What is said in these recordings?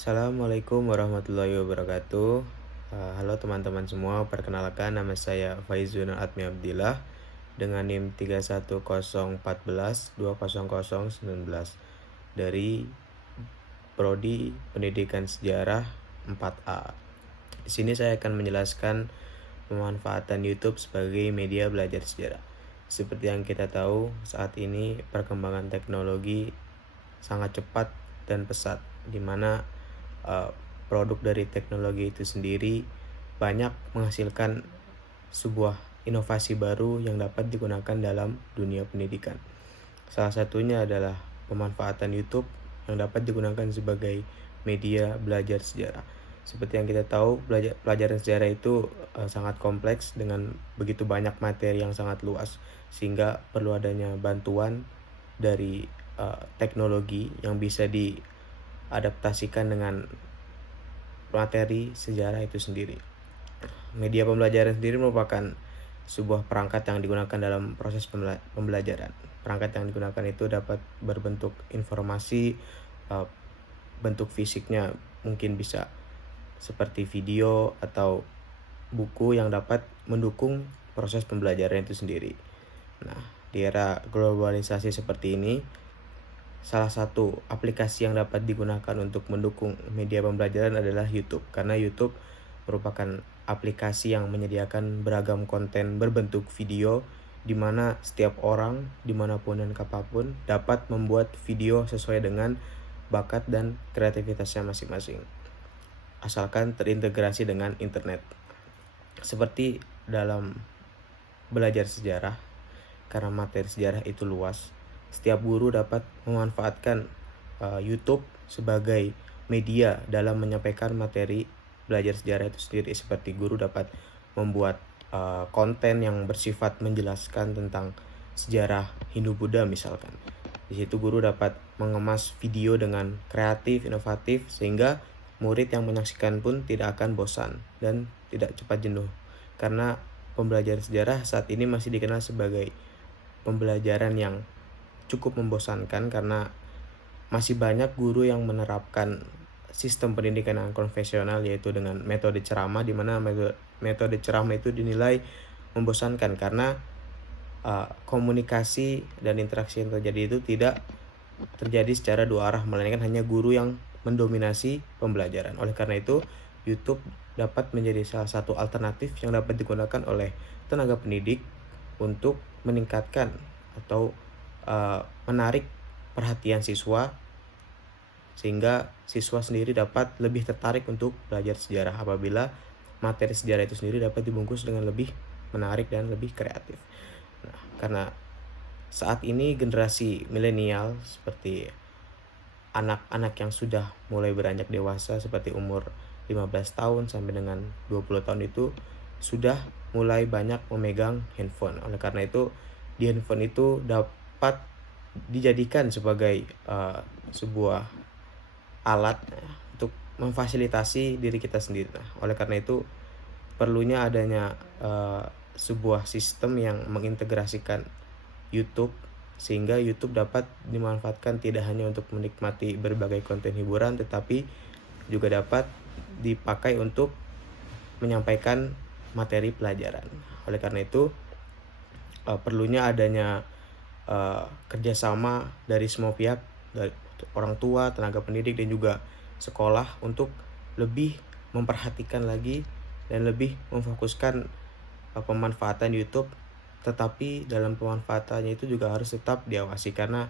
Assalamualaikum warahmatullahi wabarakatuh. Halo teman-teman semua, perkenalkan nama saya Faizun Admi Abdillah dengan NIM 3101420019 dari Prodi Pendidikan Sejarah 4A. Di sini saya akan menjelaskan pemanfaatan YouTube sebagai media belajar sejarah. Seperti yang kita tahu, saat ini perkembangan teknologi sangat cepat dan pesat, di mana produk dari teknologi itu sendiri banyak menghasilkan sebuah inovasi baru yang dapat digunakan dalam dunia pendidikan. Salah satunya adalah pemanfaatan YouTube yang dapat digunakan sebagai media belajar sejarah. Seperti yang kita tahu, pelajaran sejarah itu sangat kompleks dengan begitu banyak materi yang sangat luas, sehingga perlu adanya bantuan dari teknologi yang bisa diadaptasikan dengan materi sejarah itu sendiri. Media pembelajaran sendiri merupakan sebuah perangkat yang digunakan dalam proses pembelajaran. Perangkat yang digunakan itu dapat berbentuk informasi, bentuk fisiknya mungkin bisa seperti video atau buku yang dapat mendukung proses pembelajaran itu sendiri. Nah, di era globalisasi seperti ini, salah satu aplikasi yang dapat digunakan untuk mendukung media pembelajaran adalah YouTube, karena YouTube merupakan aplikasi yang menyediakan beragam konten berbentuk video, di mana setiap orang dimanapun dan kapanpun dapat membuat video sesuai dengan bakat dan kreativitasnya masing-masing, asalkan terintegrasi dengan internet. Seperti dalam belajar sejarah, karena materi sejarah itu luas, setiap guru dapat memanfaatkan YouTube sebagai media dalam menyampaikan materi belajar sejarah itu sendiri. Seperti guru dapat membuat konten yang bersifat menjelaskan tentang sejarah Hindu-Buddha misalkan. Di situ guru dapat mengemas video dengan kreatif, inovatif, sehingga murid yang menyaksikan pun tidak akan bosan dan tidak cepat jenuh. Karena pembelajaran sejarah saat ini masih dikenal sebagai pembelajaran yang cukup membosankan, karena masih banyak guru yang menerapkan sistem pendidikan yang konvensional, yaitu dengan metode ceramah, di mana metode ceramah itu dinilai membosankan karena komunikasi dan interaksi yang terjadi itu tidak terjadi secara dua arah, melainkan hanya guru yang mendominasi pembelajaran. Oleh karena itu, YouTube dapat menjadi salah satu alternatif yang dapat digunakan oleh tenaga pendidik untuk meningkatkan atau menarik perhatian siswa, sehingga siswa sendiri dapat lebih tertarik untuk belajar sejarah apabila materi sejarah itu sendiri dapat dibungkus dengan lebih menarik dan lebih kreatif. Nah, karena saat ini generasi milenial, seperti anak-anak yang sudah mulai beranjak dewasa seperti umur 15 tahun sampai dengan 20 tahun itu sudah mulai banyak memegang handphone. Oleh karena itu, di handphone itu dapat dijadikan sebagai sebuah alat untuk memfasilitasi diri kita sendiri. Nah, oleh karena itu perlunya adanya sebuah sistem yang mengintegrasikan YouTube, sehingga YouTube dapat dimanfaatkan tidak hanya untuk menikmati berbagai konten hiburan, tetapi juga dapat dipakai untuk menyampaikan materi pelajaran. Oleh karena itu perlunya adanya kerjasama dari semua pihak, dari orang tua, tenaga pendidik, dan juga sekolah, untuk lebih memperhatikan lagi dan lebih memfokuskan pemanfaatan YouTube. Tetapi dalam pemanfaatannya itu juga harus tetap diawasi, karena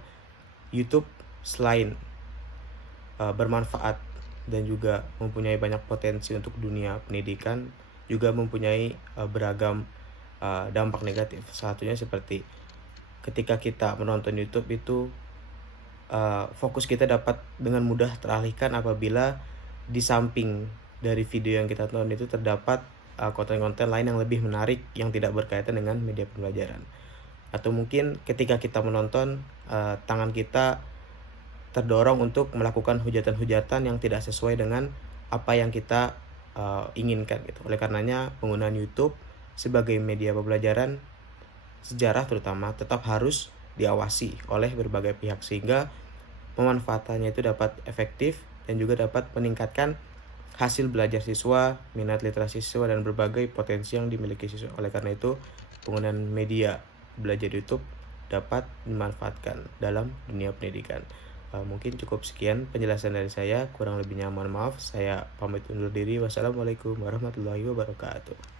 YouTube selain bermanfaat dan juga mempunyai banyak potensi untuk dunia pendidikan, juga mempunyai beragam dampak negatif. Salah satunya seperti ketika kita menonton YouTube itu fokus kita dapat dengan mudah teralihkan apabila di samping dari video yang kita tonton itu terdapat konten-konten lain yang lebih menarik yang tidak berkaitan dengan media pembelajaran. Atau mungkin ketika kita menonton, tangan kita terdorong untuk melakukan hujatan-hujatan yang tidak sesuai dengan apa yang kita inginkan gitu. Oleh karenanya, penggunaan YouTube sebagai media pembelajaran sejarah terutama tetap harus diawasi oleh berbagai pihak, sehingga pemanfaatannya itu dapat efektif dan juga dapat meningkatkan hasil belajar siswa, minat literasi siswa, dan berbagai potensi yang dimiliki siswa. Oleh karena itu, penggunaan media belajar YouTube dapat dimanfaatkan dalam dunia pendidikan. Mungkin cukup sekian penjelasan dari saya, kurang lebihnya mohon maaf. Saya pamit undur diri. Wassalamualaikum warahmatullahi wabarakatuh.